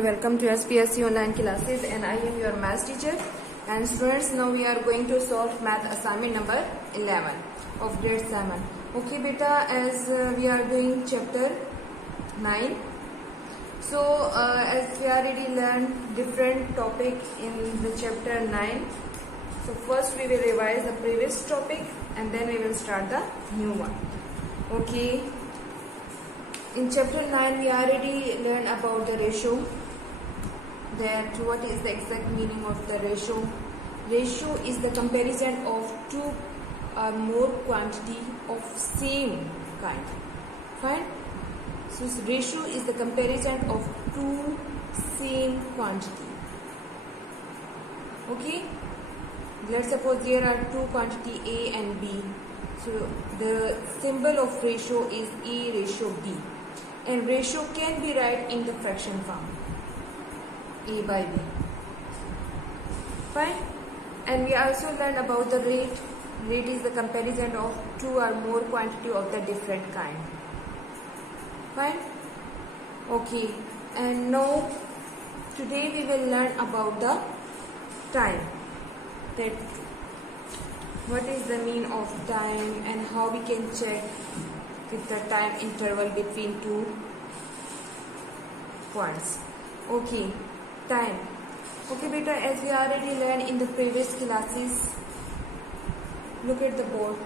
Okay, welcome to SPSC online classes, and I am your maths teacher. And students, now we are going to solve math assignment number 11 of grade 7. Okay beta, as we are doing chapter 9. So as we already learned different topic in the chapter 9. So first we will revise the previous topic and then we will start the new one. Okay. In chapter 9, we already learned about the ratio, that what is the exact meaning of the ratio. Ratio is the comparison of two or more quantity of same kind. Fine? So ratio is the comparison of two same quantity. Okay? Let's suppose there are two quantity A and B. So the symbol of ratio is A ratio B. And ratio can be written in the fraction form, A by B. Fine. And we also learned about the rate. Rate is the comparison of two or more quantity of the different kind. Fine. Okay. And now today we will learn about the time. That what is the mean of time and how we can check with the time interval between two points. Okay, time. Okay beta, as we already learned in the previous classes, look at the board.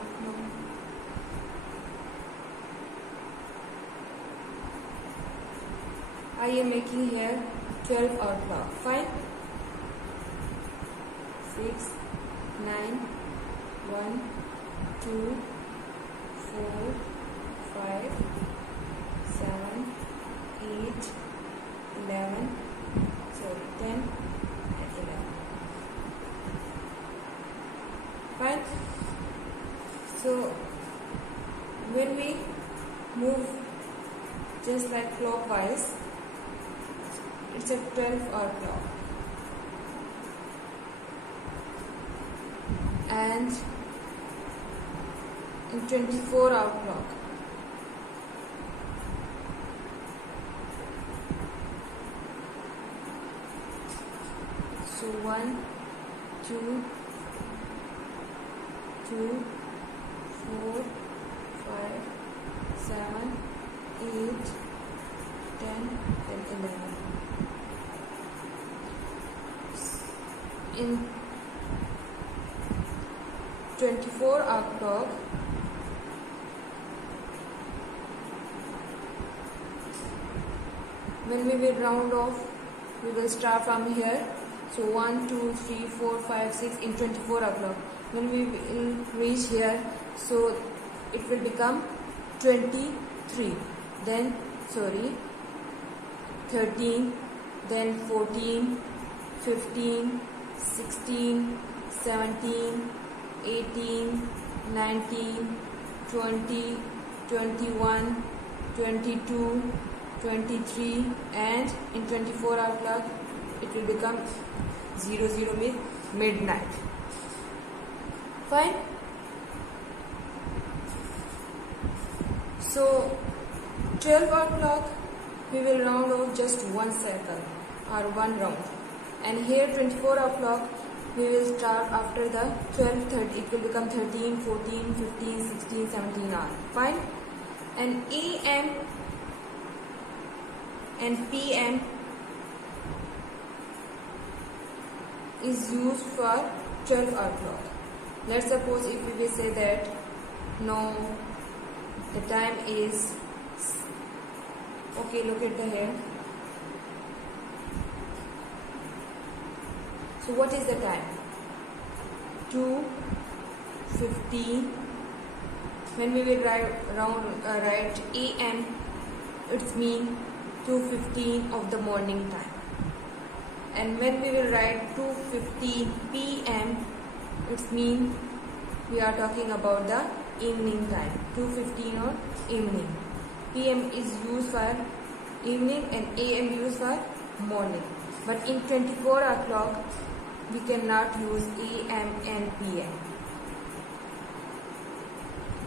I am making here 12 hour clock. Fine. 6, 9, 1, 2, 4, 5, 7, 8, 11, sorry, 10 and 11. Fine. So when we move just like clockwise, it's a 12-hour clock. And in 24-hour clock, so 1, 2, 2, 4, 5, 7, 8, 10 and 11. In 24-hour clock, when we will round off, we will start from here. So 1, 2, 3, 4, 5, 6 in 24-hour clock. When we will reach here, so it will become 23. Then 13, then 14, 15, 16, 17, 18, 19, 20, 21, 22, 23, and in 24-hour clock it will become 00 with midnight. Fine. So 12-hour clock we will round off just one circle or one round, and here 24-hour clock we will start after the 12:30. It will become 13, 14, 15, 16, 17 hour. Fine. And AM and PM is used for 12-hour clock. Let's suppose if we will say that no, the time is, okay, look at the here. So what is the time? 2:15. When we will write AM, it's mean 2:15 of the morning time. And when we will write 2:15 PM, it's mean we are talking about the evening time. 2:15 or evening. PM is used for evening and AM used for morning. But in 24-hour clock, we cannot use AM and PM.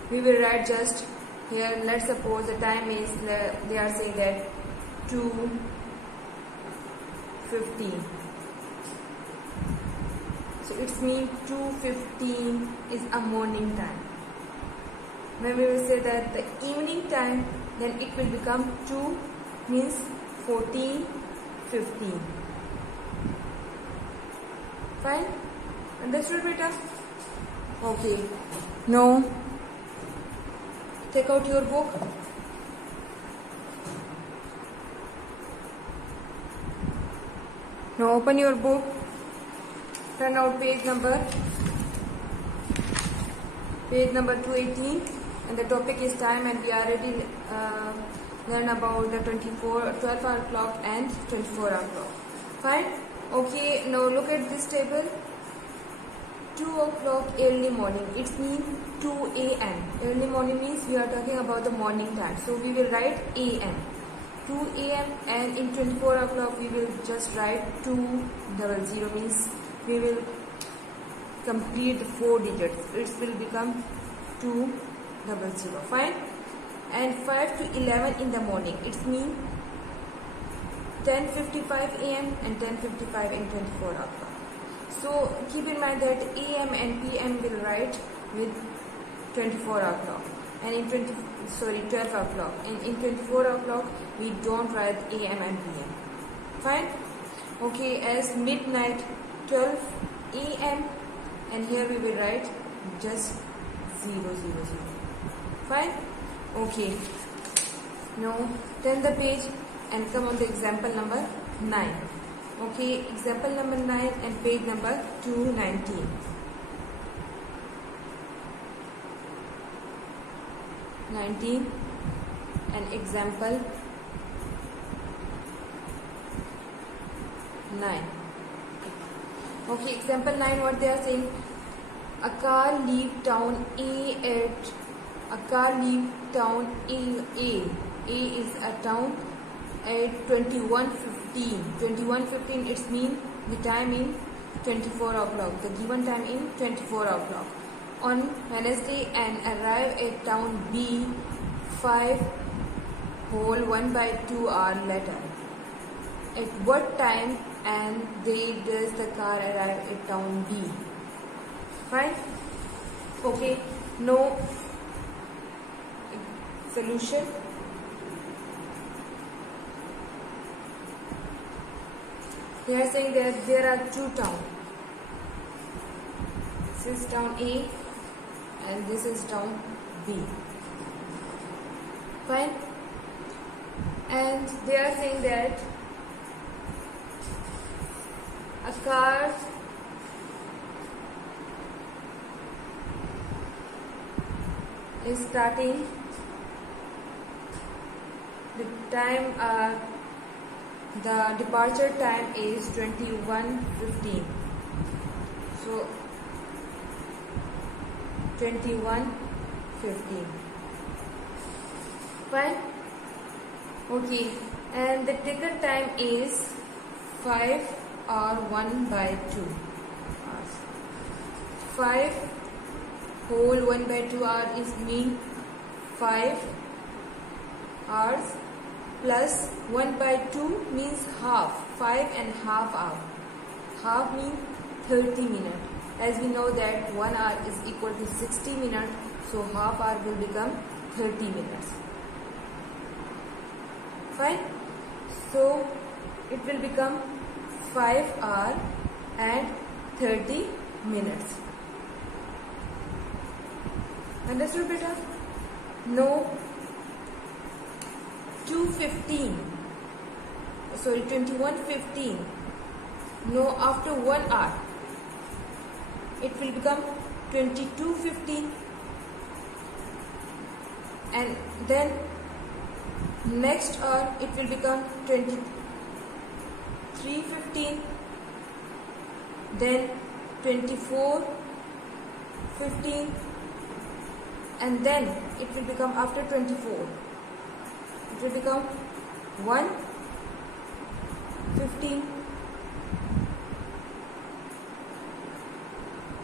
We will write just here, let's suppose the time is, they are saying that 2 2:15. So it's mean 2:15 is a morning time. When we will say that the evening time, then it will become 2 means 14:15. Fine? Understood, beta? Okay. Now take out your book. Now open your book. Turn out page number 218, and the topic is time, and we already learned about the 12 hour clock and 24 hour clock. Fine? Okay, now look at this table. 2 o'clock early morning, it means 2 a.m. Early morning means we are talking about the morning time, so we will write a.m. 2 a.m. and in 24 o'clock we will just write 200 means we will complete the 4 digits. It will become 200. Fine? And 5 to 11 in the morning, it means 10:55 a.m. and 10:55 in 24 o'clock. So keep in mind that AM and PM will write with 24 o'clock, and in 12 o'clock, and in 24 o'clock we don't write AM and PM. Fine? Okay, as midnight 12 AM, and here we will write just 000. Fine? Okay. Now turn the page and come on the example number 9. Okay, example number 9 and page number 219. 19 and example 9. Okay, example 9, what they are saying, a car leave town A at A is a town at 21:15. 21:15, it's mean the time in 24 o'clock, the given time in 24 o'clock on Wednesday, and arrive at town B 5:1/2 hour later. At what time and day does the car arrive at town B? Fine? Okay, no solution. They are saying that there are 2 towns. This is town A and this is town B. Fine? And they are saying that a car is starting, the departure time is 21:15. So 21:15. Fine? Okay, and the taken time is 5 or 1/2 hours. 5:1/2 hour is mean 5 hours plus 1/2 means half, 5.5 hours. Half means 30 minutes. As we know that 1 hour is equal to 60 minutes, so half hour will become 30 minutes. Fine? So it will become 5 hours and 30 minutes. Understood, beta? No. 21:15. No, after 1 hour it will become 22:15, and then next hour it will become 23:15, then 24:15, and then it will become after 24. It will become 1:15.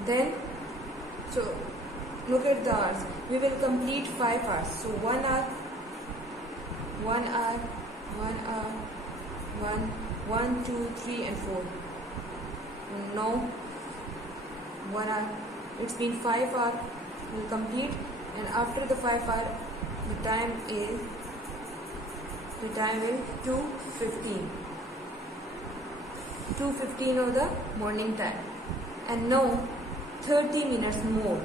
Then, so look at the hours. We will complete 5 hours. So 1 hour, 1 hour, 1 hour, 1 1, 2, 3 and 4. Now 1 hour. It's been 5 hours. We'll complete, and after the 5 hours, the time is 2:15. 2:15 of the morning time. And now 30 minutes more.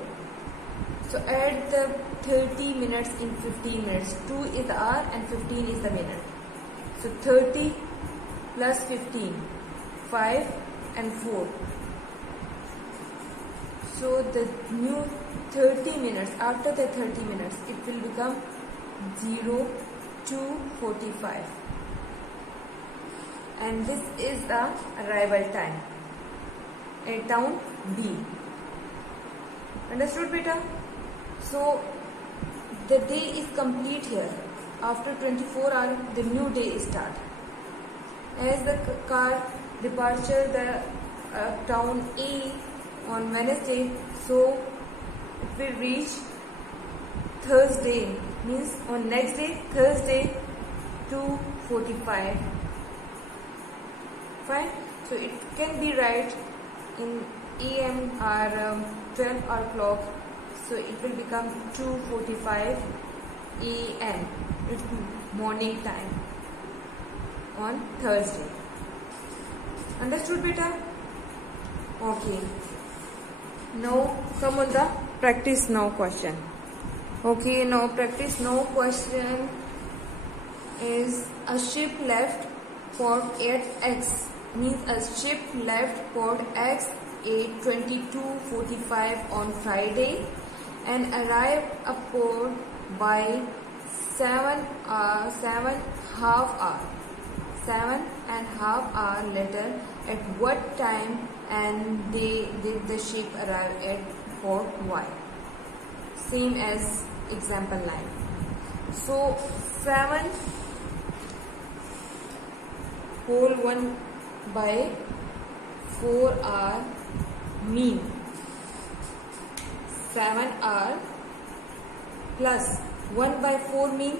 So add the 30 minutes in 15 minutes. 2 is the hour and 15 is the minute. So 30 plus 15, 5 and 4. So the new 30 minutes, after the 30 minutes, it will become 02:45. And this is the arrival time at town B. Understood, beta? So the day is complete here. After 24 hours, the new day is start. As the car departure the town A on Wednesday, so it will reach Thursday, means on next day, Thursday, 2:45. Fine. So it can be right in AM or 12 hour clock. So it will become 2:45 AM. It's morning time on Thursday. Understood, beta? Okay. Now come on the practice now question. Okay, now practice now question is a ship left port at X, means a ship left port X at 22:45 on Friday and arrived at port by 7.5 hours later. At what time and did the ship arrive at port Y? Same as example 9. So 7 whole 1 by 4 hour mean 7 hour plus 1 by 4 mean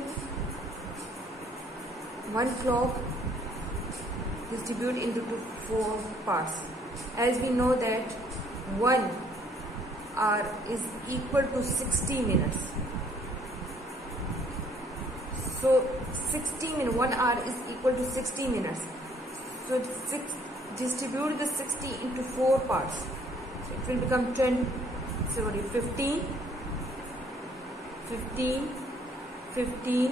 1 clock distribute into 4 parts. As we know that 1 hour is equal to 60 minutes. So 60 minutes, 1 hour is equal to 60 minutes. So distribute the 60 into 4 parts. So it will become 15, 15, 15,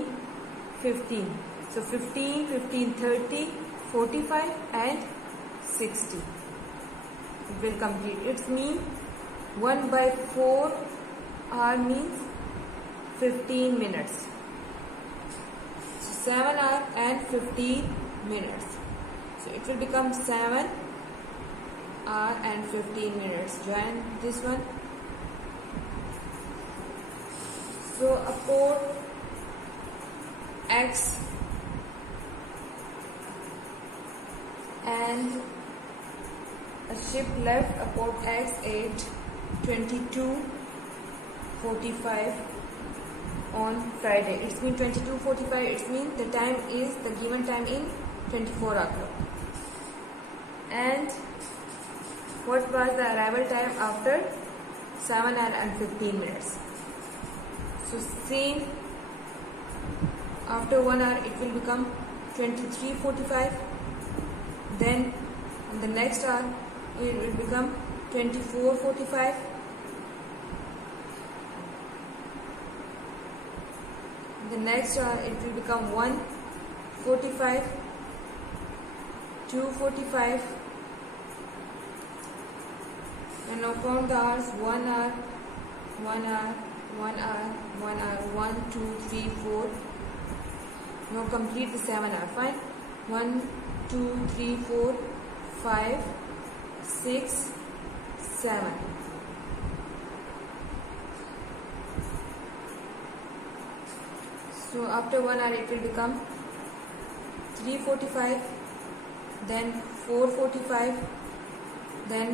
15. So 15, 15, 30, 45 and 60. It will complete. It means 1 by 4 hour means 15 minutes. So 7 hour and 15 minutes. So it will become 7 hour and 15 minutes. Join this one. So a port X and a ship left a port X at 22:45 on Friday. It means 22:45. It means the time is the given time in 24 hours. And what was the arrival time after 7 hours and 15 minutes? So same, after 1 hour it will become 23:45. Then in the next hour it will become 24:45. The next hour it will become 1:45, 2:45. And now count the hours: 1 hour, 1 hour, 1 hour, 1 hour, 1, 2, 3, 4. Now complete the 7 hour. Fine. 1, 2, 3, 4, 5, 6, 7. So after 1 hour it will become 3:45, then 4:45, then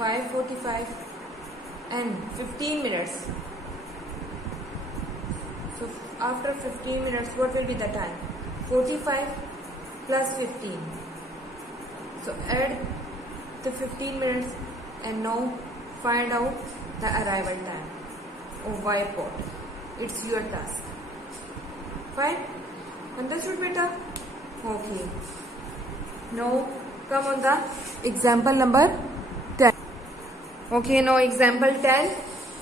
5:45 and 15 minutes. So after 15 minutes what will be the time? 45 plus 15. So add the 15 minutes and now find out the arrival time of airport. It's your task. Fine? Understood, beta? Okay. Now come on the example number 10. Okay, now example 10.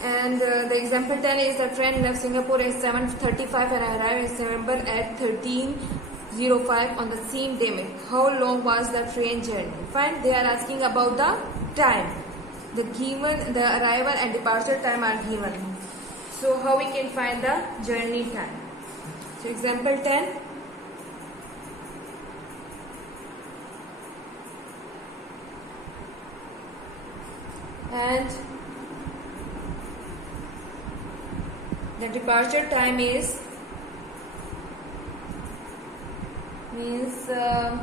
And the example 10 is the train left Singapore at 7:35 and arrived in Singapore at 13:05 on the same day. How long was the train journey? Fine, they are asking about the time. The arrival and departure time are given. So how we can find the journey time? So example 10. And the departure time is the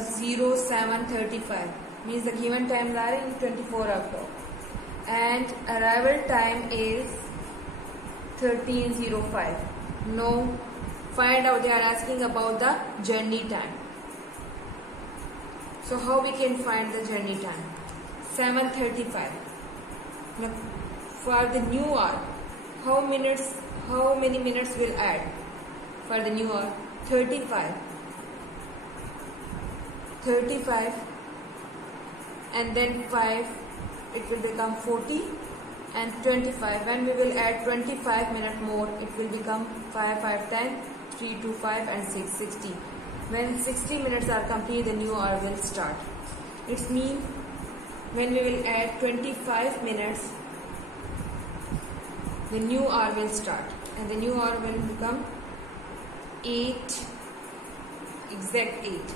07:35 means the given time are in 24 o'clock, and arrival time is 13:05. Now find out, they are asking about the journey time. So how we can find the journey time? 7:35. Now for the new hour, how many minutes will add for the new hour? 35 and then 5, it will become 40, and 25. When we will add 25 minutes more, it will become 5, 5, 10, 3, 2, 5 and 6, 60. When 60 minutes are complete, the new hour will start. It means when we will add 25 minutes, the new hour will start, and the new hour will become 8, exact 8.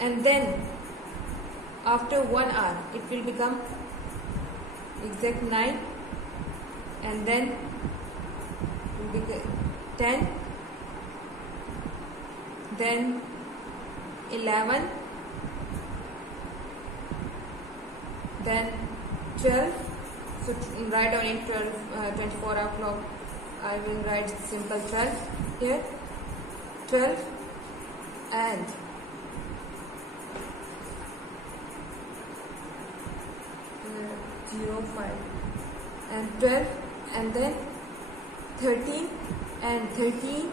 And then after 1 hour, it will become exact 9, and then it will become 10, then 11, then 12. So write down in 24 o'clock. I will write simple 12 here. 12 and 05 and 12 and then 13 and 13.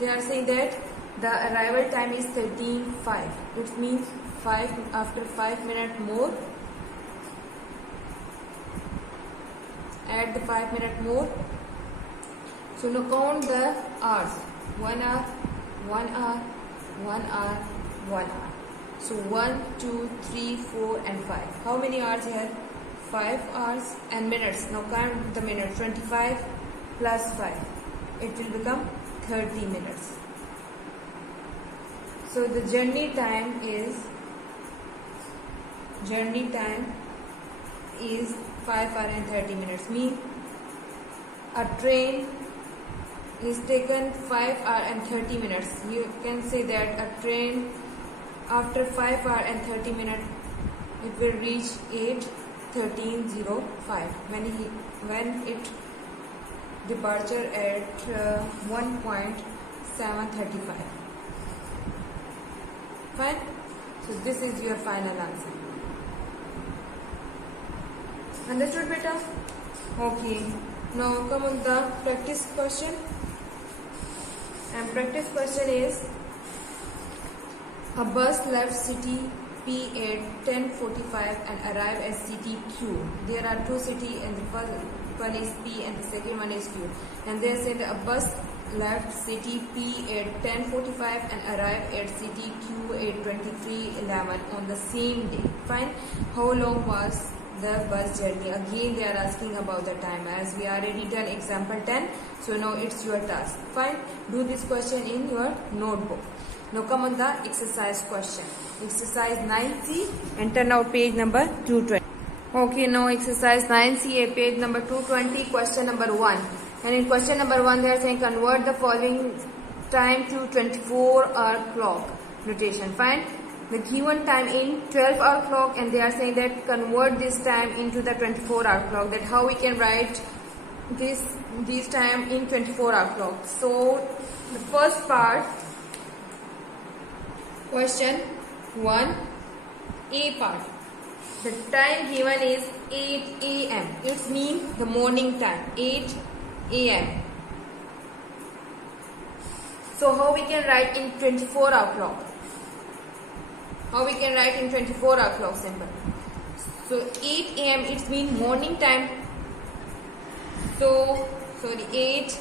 They are saying that the arrival time is 13:05. It means after 5 minutes more. Add the 5 minutes more. So now count the hours. 1 hour, 1 hour, 1 hour, 1 hour. So 1, 2, 3, 4 and 5. How many hours here? 5 hours and minutes. Now count the minutes. 25 plus 5. It will become 30 minutes. So the journey time is 5 hours and 30 minutes. Means a train is taken 5 hours and 30 minutes. You can say that a train after 5 hours and 30 minutes, it will reach 8:13:05 when it departure at 1.735. Fine. So this is your final answer. Understood, beta? Okay. Now come on the practice question. And practice question is: a bus left city P at 10:45 and arrived at city Q. There are two cities, and the first one is P and the second one is Q. And they said a bus left city P at 10:45 and arrived at city Q at 23:11 on the same day. Fine. How long was the bus journey? Again, they are asking about the time, as we already done example 10. So now it's your task. Fine. Do this question in your notebook. Now come on the exercise question. Exercise 9C, and turn out page number 220. Okay, now exercise 9C, page number 220, question number 1. And in question number 1, they are saying convert the following time to 24-hour clock notation. Fine. The given time in 12-hour clock, and they are saying that convert this time into the 24-hour clock. That how we can write this time in 24-hour clock. So the first part, Question 1, A part. The time given is 8 a.m. It means the morning time, 8 a.m. So how we can write in 24-hour clock? How we can write in 24-hour clock? Simple. So 8 a.m. it means morning time. So sorry, 8.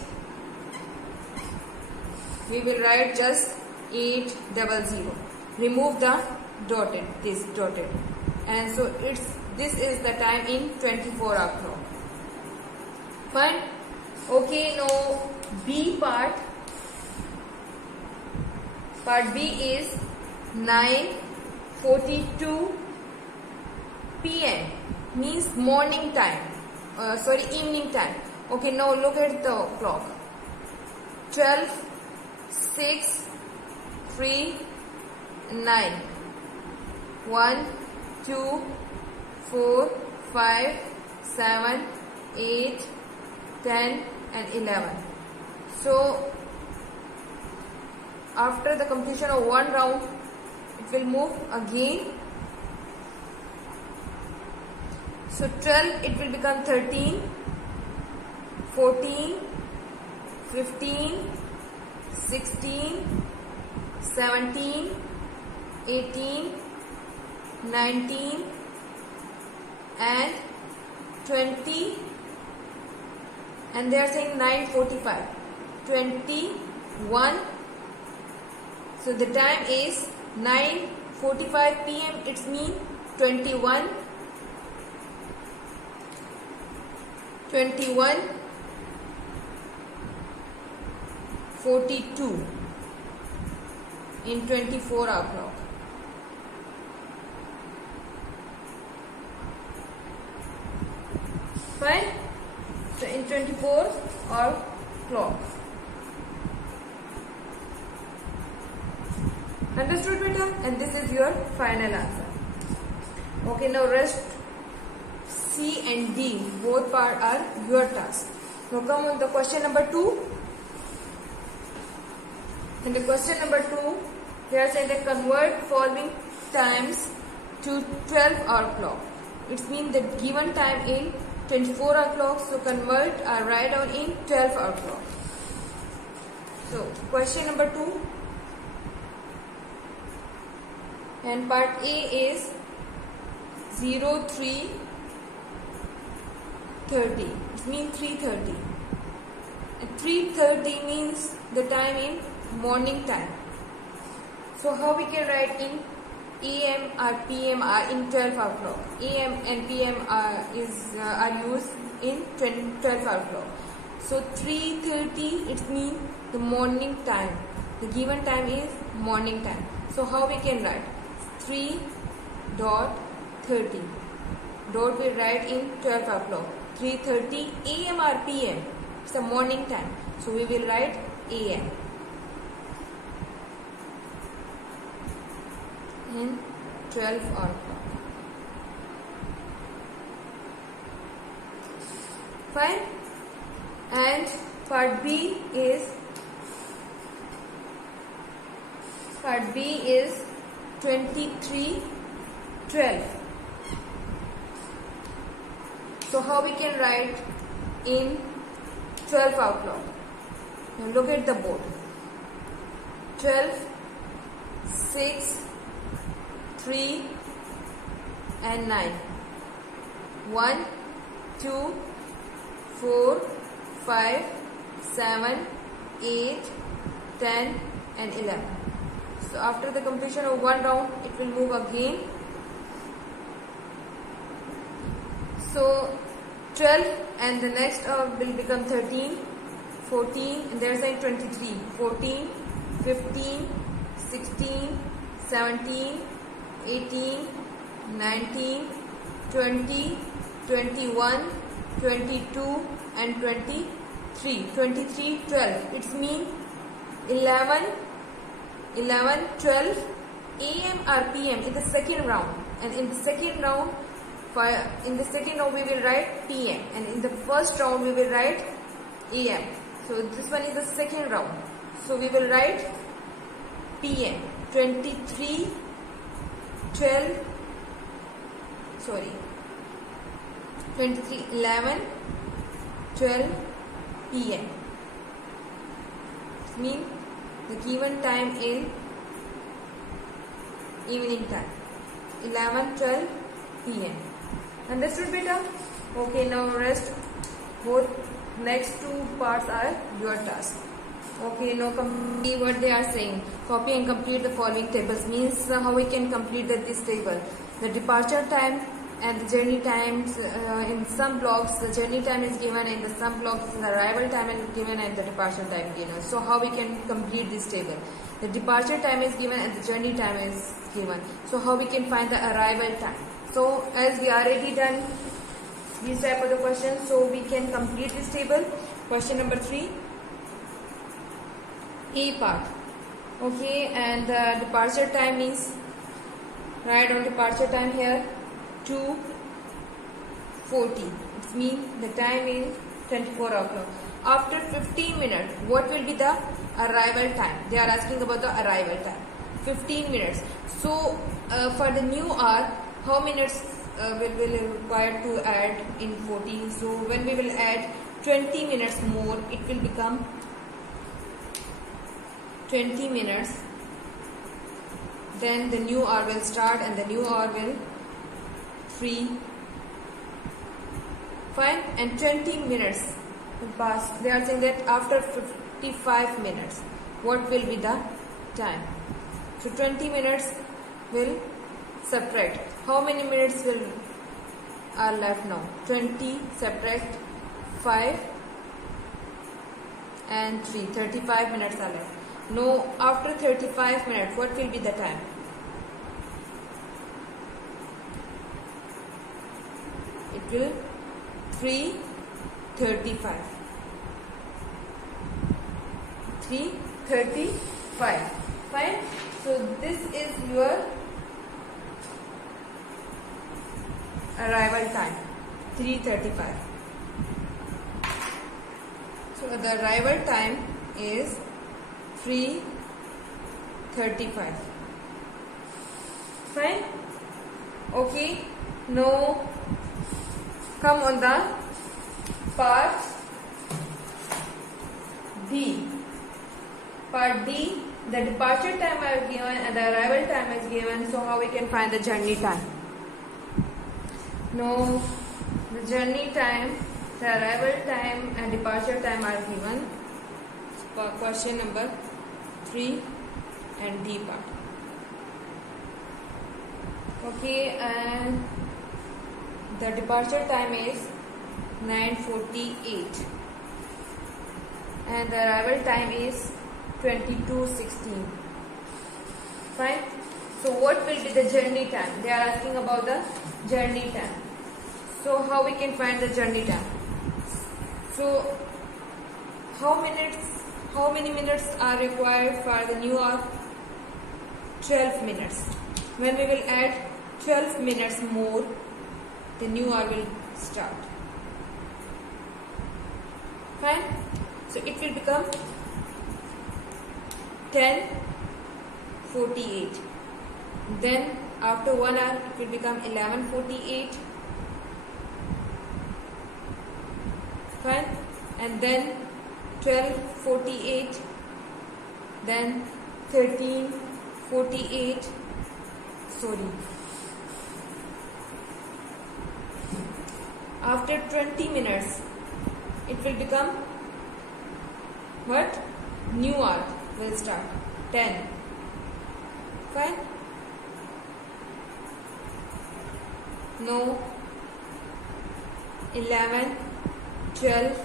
We will write just 800. Remove the dotted, this dotted, and so this is the time in 24-hour clock. Fine. Okay, now B part. Part B is 9:42 p.m. means morning time. Evening time. Okay, now look at the clock. 12, 6, 3, 9. 1, 2, 4, 5, 7, 8, 10 and 11. So after the completion of one round, it will move again. So 12, it will become 13, 14, 15, 16, 17, 18, 19 and 20, and they are saying 9:45, 21. So the time is 9:45 p.m. It means 21, 42 in 24-hour clock. Fine. So in 24-hour clock. Understood, beta? And this is your final answer. Okay, now rest C and D, both part are your task. Now come on the question number 2. In the question number 2, they are saying that convert following times to 12-hour clock. It means the given time in 24-hour clock, so convert or write down in 12-hour clock. So question number 2, and part A is 03:30. It means 3:30. And 3:30 means the time in morning time. So how we can write in AM or PM are in 12-hour clock. AM and PM are used in 12-hour clock. So 3:30 it means the morning time. The given time is morning time. So how we can write 3:30. Dot we write in 12-hour clock. 3:30 AM or PM. It's the morning time. So we will write AM. In 12-hour clock. Fine. And part B is 23:12. So how we can write in 12-hour clock? Now look at the board. 12, 6, 3 and 9. 1, 2, 4, 5, 7, 8, 10 and 11. So after the completion of one round, it will move again. So 12 and the next will become 13, 14 and there is a 23, 14, 15, 16, 17, 18, 19, 20, 21, 22 and 23. 23, 12. It means 11, 12 AM or PM in the second round. And in the second round, we will write PM. And in the first round, we will write AM. So this one is the second round. So we will write PM. 23 12 sorry 23 11 12 p.m. mean the given time in evening time 11 12 p.m. Understood beta? Okay, now rest both next two parts are your task. Okay, now complete what they are saying. Copy and complete the following tables. Means how we can complete this table. The departure time and the journey times in some blocks. The journey time is given, in the some blocks the arrival time is given and the departure time given. So how we can complete this table? The departure time is given and the journey time is given. So how we can find the arrival time? So as we already done these type of the questions, so we can complete this table. Question number 3. A part. Okay, and departure time is, write on departure time here 2:40. It means the time is 24 o'clock. After 15 minutes, what will be the arrival time? They are asking about the arrival time. 15 minutes. So for the new hour, how minutes will be required to add in 40? So when we will add 20 minutes more, it will become 20 minutes. Then the new hour will start and the new hour will free. Fine. And 20 minutes will pass. They are saying that after 55 minutes, what will be the time? So 20 minutes will subtract. How many minutes are left now? 20 subtract 5 and 3. 35 minutes are left. Now after 35 minutes, what will be the time? It will 3:35. 3:35. Fine. So this is your arrival time. 3:35. So the arrival time is 3:35. Fine. Okay. Now come on the part D. Part D, the departure time are given and the arrival time is given. So how we can find the journey time? Now the journey time, the arrival time and departure time are given. For question number 3 and D part. Okay, and the departure time is 9:48 and the arrival time is 22:16. Fine. So what will be the journey time? They are asking about the journey time. So how we can find the journey time? So how many minutes are required for the new hour? 12 minutes. When we will add 12 minutes more, the new hour will start. Fine. So it will become 10:48. Then after 1 hour, it will become 11:48. Fine. And then 12:48. Then 13:48. Sorry. After 20 minutes, it will become what? New hour will start. 10. Fine. No. 11, 12,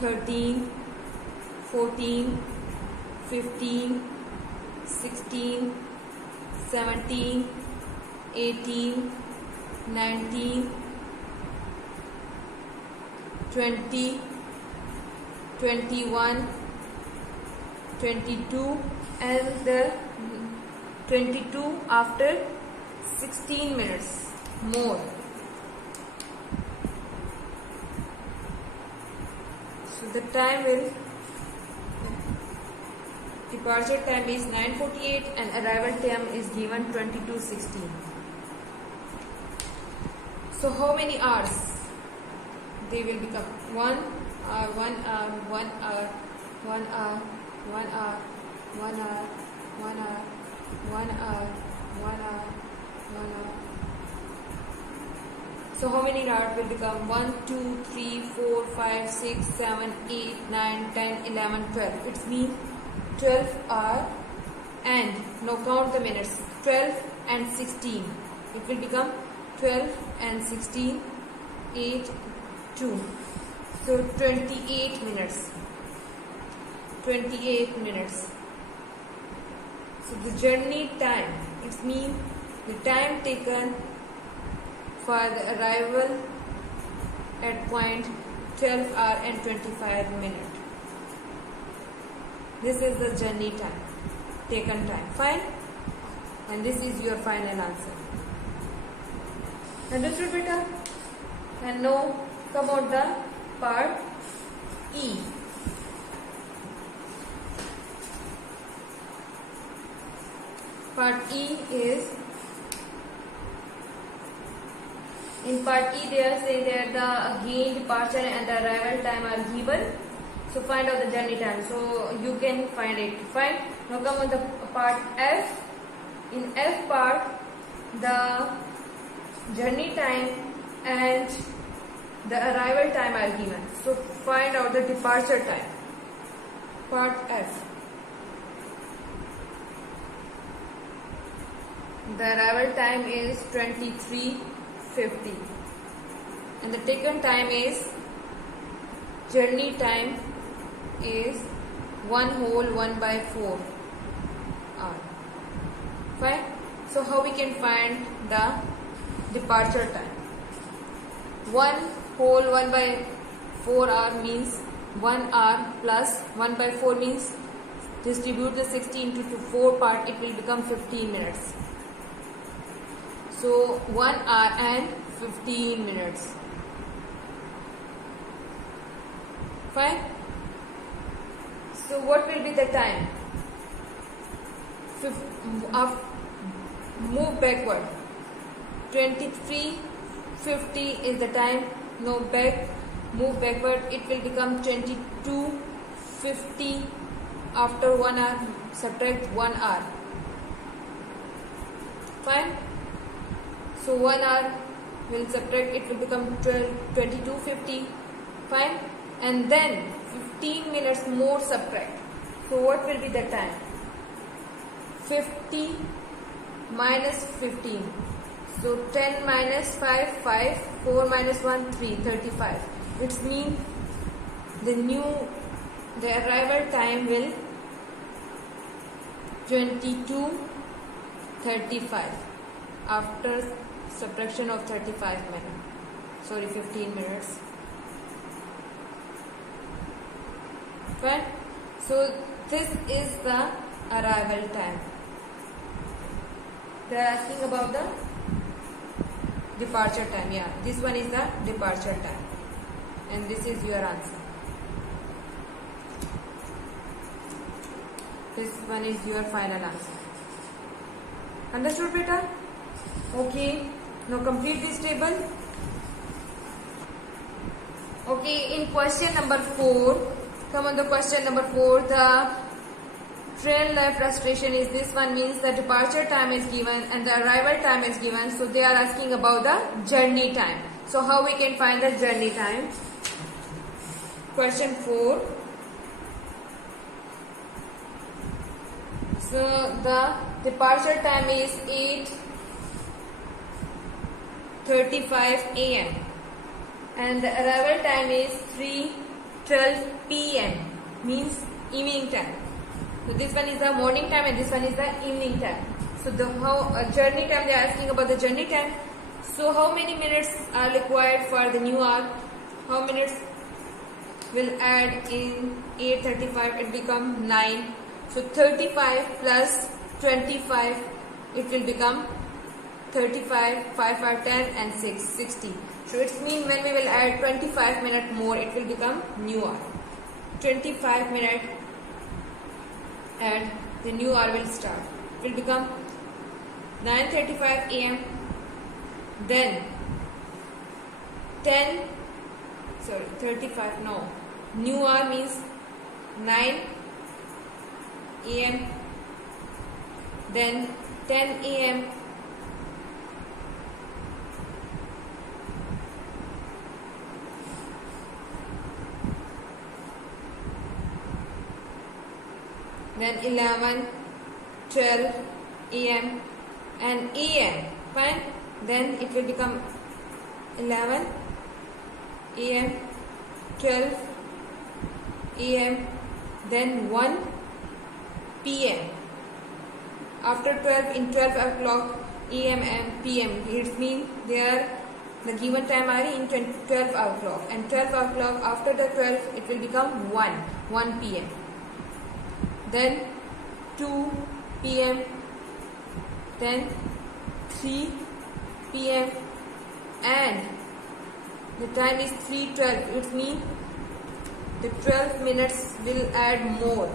13, 14, 15, 16, 17, 18, 19, 20, 21, 22 and the 22 after 16 minutes more. So the time will departure time is 9:48 and arrival time is given 22:16. So how many hours they will become? 1 hour, 1 hour, 1 hour, 1 hour, 1 hour, 1 hour, 1 hour, 1 hour, 1 hour, 1 hour. So how many hours will become? 1, 2, 3, 4, 5, 6, 7, 8, 9, 10, 11, 12. It means 12 hours and now count the minutes. 12 and 16. It will become 12 and 16, 8, 2. So 28 minutes. 28 minutes. So the journey time, it means the time taken for the arrival at point 12 hour and 25 minutes. This is the journey time, taken time. Fine? And this is your final answer. Understood, beta? And now come on the part E. Part E is, in part E they are saying that the again departure and the arrival time are given. So find out the journey time. So you can find it. Fine. Now come on the part F. In F part, the journey time and the arrival time are given. So find out the departure time. Part F. The arrival time is 23:50 and the taken time is, journey time is 1/4 hour. Fine. So how we can find the departure time? 1/4 hour means 1 hour plus 1/4 means distribute the 16 into 4 part, it will become 15 minutes. So 1 hour and 15 minutes. Fine. So what will be the time? Move backward. 23:50 is the time. No back. Move backward. It will become 22:50. After 1 hour, subtract 1 hour. Fine. So 1 hour will subtract. It will become 22:50. Fine. And then 15 minutes more subtract. So what will be the time? 50 minus 15. So 10 minus 5, 5, 4 minus 1, 3, 35. It means the arrival time will 22:35 after subtraction of 35 minutes. Sorry, 15 minutes. Right? So this is the arrival time. They are asking about the departure time. Yeah, this one is the departure time, and this is your answer. This one is your final answer. Understood, beta? Okay. Now complete this table. Okay. In question number 4. Come on the question number 4. The train left station is this one, means the departure time is given and the arrival time is given. So they are asking about the journey time. So how we can find the journey time? Question 4. So the departure time is 8:35 AM and the arrival time is 3:12 PM, means evening time. So this one is the morning time and this one is the evening time. So the journey time, they are asking about the journey time. So how many minutes are required for the new hour? How minutes will add in 8:35? It become 9. So 35 plus 25, it will become 35, 5 are 10 and 6, 60. So it means when we will add 25 minutes more, it will become new hour. 25 minutes and the new hour will start. It will become 9:35 a.m. Then 35, no. New hour means 9 a.m. Then 10 a.m. Then 11, 12 a.m. and a.m. Fine. Then it will become 11 a.m., 12 a.m., then 1 p.m. After 12, in 12 o'clock a.m. and p.m. it means there the given time are in 12 o'clock, and 12 o'clock after the 12 it will become 1 p.m. Then 2 p.m. then 3 p.m. and the time is 3:12. It means the 12 minutes will add more.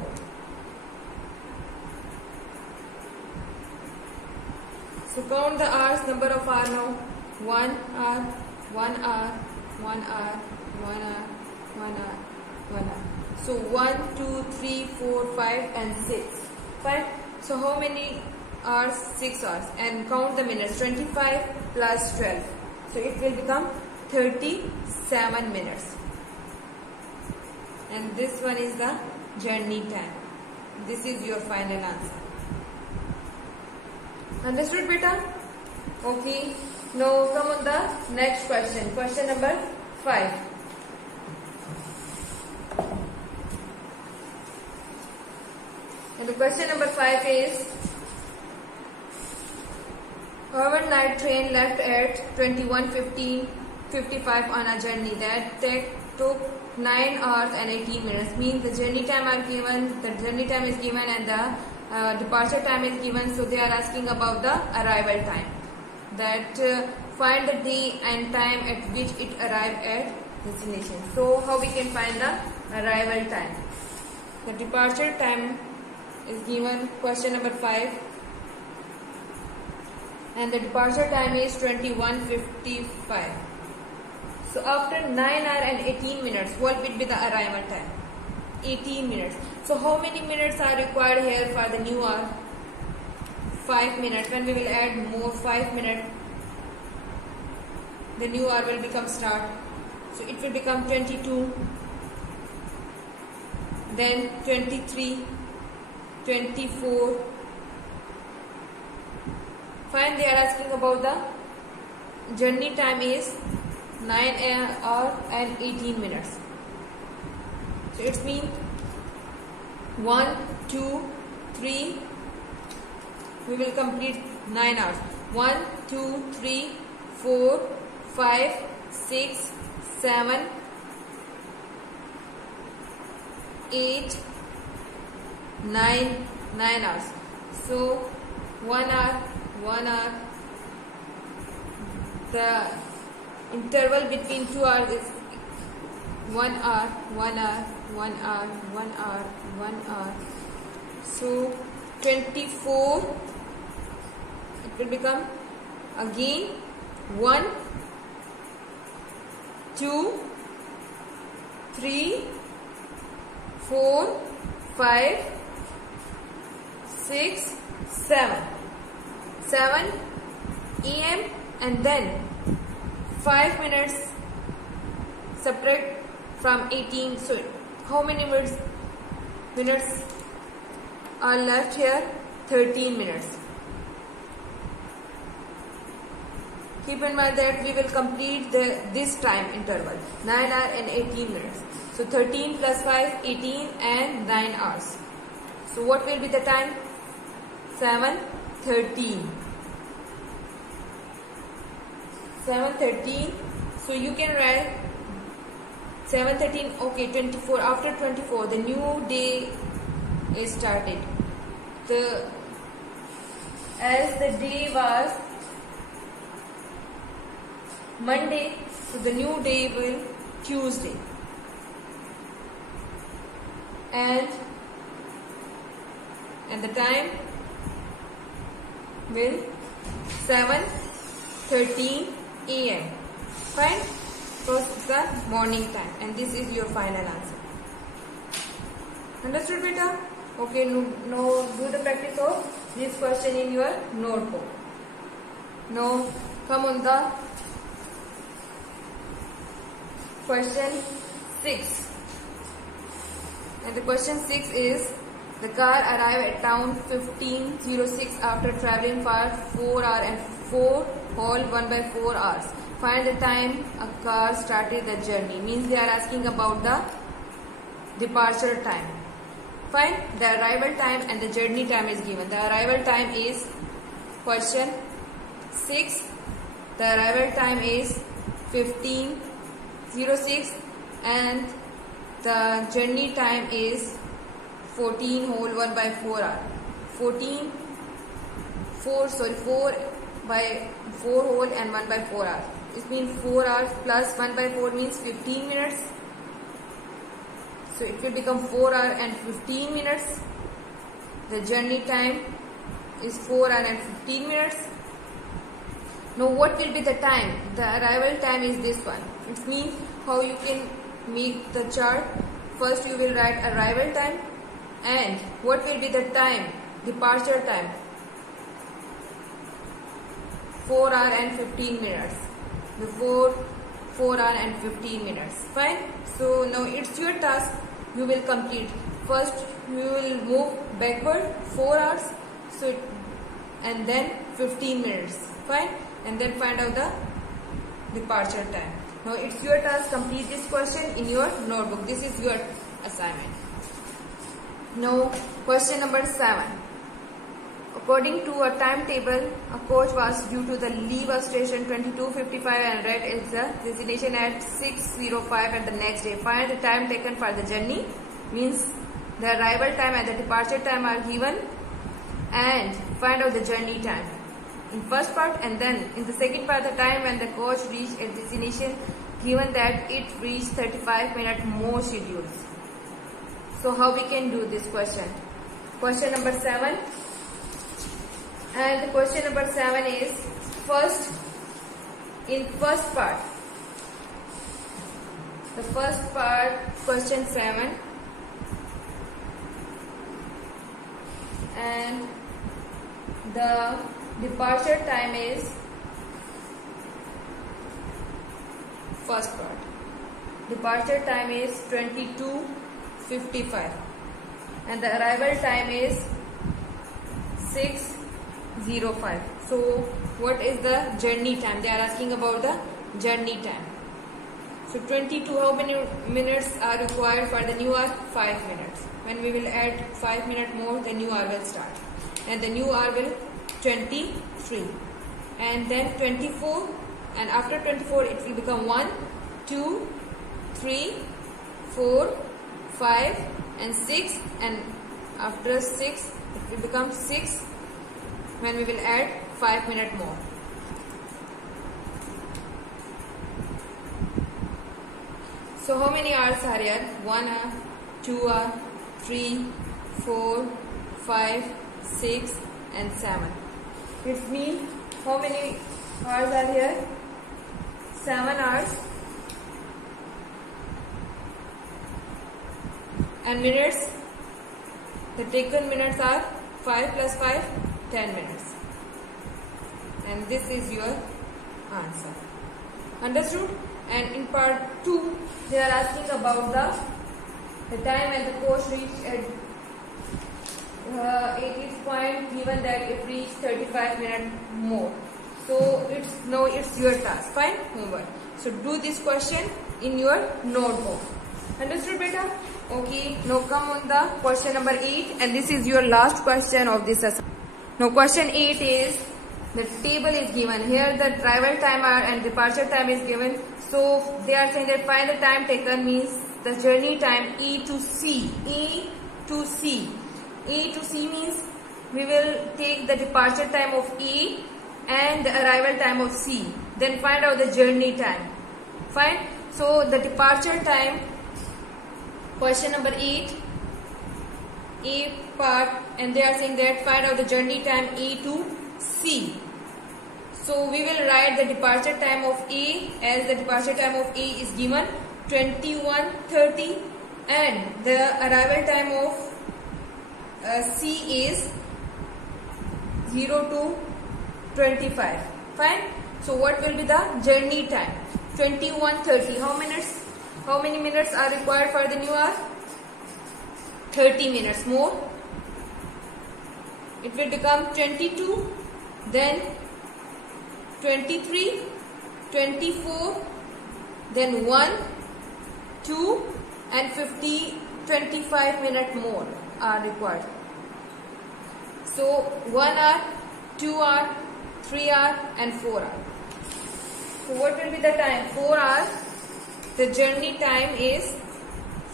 So count the hours, number of hours now. 1 hour, 1 hour, 1 hour, 1 hour, 1 hour, 1 hour. So 1, 2, 3, 4, 5 and 6. Fine. So how many hours? 6 hours. And count the minutes. 25 plus 12. So it will become 37 minutes. And this one is the journey time. This is your final answer. Understood, beta? Okay. Now come on the next question. Question number 5. And the question number 5 is, overnight train left at 21:55 on a journey that took 9 hours and 18 minutes. Means the journey time are given, the journey time is given and the departure time is given. So they are asking about the arrival time. That find the day and time at which it arrived at destination. So how we can find the arrival time? The departure time is given, question number 5. And the departure time is 21:55. So after 9 hours and 18 minutes, what will be the arrival time? 18 minutes. So how many minutes are required here for the new hour? 5 minutes. When we will add more 5 minutes, the new hour will become start. So it will become 22, then 23, 24. Fine, they are asking about the journey time is 9 hours and 18 minutes. So it means 1, 2, 3. We will complete 9 hours. 1, 2, 3, 4, 5, 6, 7, 8, 9 hours. So 1 hour, 1 hour. The interval between 2 hours is 1 hour, 1 hour, 1 hour, 1 hour, 1 hour. So 24. It will become again 1, 2, 3, 4, 5, 6, 7. 7 a.m. and then 5 minutes subtract from 18. So how many minutes are left here? 13 minutes. Keep in mind that we will complete this time interval 9 hours and 18 minutes. So 13 plus 5, 18 and 9 hours. So what will be the time? 7:13. 7:13. So you can write 7:13. Okay, 24. After 24, the new day is started. As the day was Monday, so the new day will Tuesday. And and the time will 7:13 a.m. Fine. So it's the morning time, and this is your final answer. Understood, beta? Okay. Now do the practice of this question in your notebook. Now come on the question 6. And the question 6 is, the car arrived at town 15:06 after traveling for 4 hours and 4 whole 1/4 hours. Find the time a car started the journey. Means they are asking about the departure time. Fine. The arrival time and the journey time is given. The arrival time is question 6. The arrival time is 15:06 and the journey time is 14 whole 1/4 hour. 4 by 4 whole and 1/4 hour. It means 4 hours plus 1/4 means 15 minutes. So it will become 4 hours and 15 minutes. The journey time is 4 hours and 15 minutes. Now what will be the time? The arrival time is this one. It means how you can make the chart. First you will write arrival time and what will be the time? Departure time. 4 hours and 15 minutes. Before 4 hours and 15 minutes. Fine. So now it's your task. You will complete. First you will move backward 4 hours. So and then 15 minutes. Fine. And then find out the departure time. Now it's your task. Complete this question in your notebook. This is your assignment. Now question number 7. According to a timetable, a coach was due to the leave of station 22:55 and read its destination at 6:05 at the next day. Find the time taken for the journey. Means the arrival time and the departure time are given, and find out the journey time in first part, and then in the second part the time when the coach reached its destination, given that it reached 35 minutes more schedules. So how we can do this question? Question number 7. And the question number 7 is, in first part, the first part, question 7, and the departure time is first part. Departure time is 22:55 and the arrival time is 6:05. So what is the journey time? They are asking about the journey time. So 22, how many minutes are required for the new hour? 5 minutes. When we will add 5 minutes more, the new hour will start. And the new hour will 23. And then 24. And after 24, it will become 1, 2, 3, 4, 5 and 6. And after 6, it will become 6. When we will add 5 minutes more. So how many hours are here? 1 hour, 2 hour, 3, 4, 5, 6 and 7. It means how many hours are here? 7 hours. And minutes, the taken minutes are 5 plus 5, 10 minutes. And this is your answer. Understood? And in part 2, they are asking about the time when the coach reached at 80th point, given that it reached 35 minutes more. So now it's your task. Fine? Homework. So do this question in your notebook. Understood, beta? Okay. Now come on the question number 8, and this is your last question of this assignment. Now question 8 is, the table is given. Here the arrival time and departure time is given. So they are saying that find the time taken, means the journey time E to C. E to C. E to C means we will take the departure time of E and the arrival time of C. Then find out the journey time. Fine. So the departure time, question number 8. A part, and they are saying that find out the journey time A to C. So we will write the departure time of A, as the departure time of A is given 21:30 and the arrival time of C is 0 to 25. Fine. So what will be the journey time? 21:30. How many minutes are required for the new hour? 30 minutes more. It will become 22, then 23, 24, then 1, 2 and 25 minutes more are required. So 1 hour, 2 hour, 3 hour and 4 hour. So what will be the time? 4 hours. The journey time is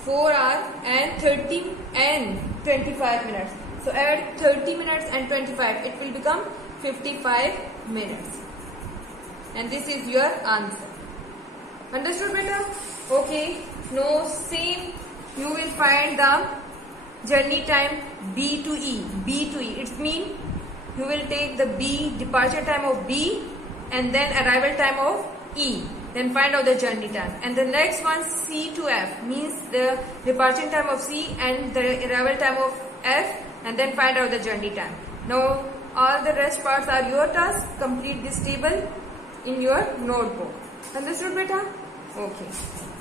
4 hours and 30 and 25 minutes. So add 30 minutes and 25. It will become 55 minutes. And this is your answer. Understood, beta? Okay. Now same you will find the journey time B to E. B to E. It means you will take the B, departure time of B and then arrival time of E. Then find out the journey time. And the next one, C to F, means the departure time of C and the arrival time of F, and then find out the journey time. Now all the rest parts are your task. Complete this table in your notebook. Understood, beta? Okay.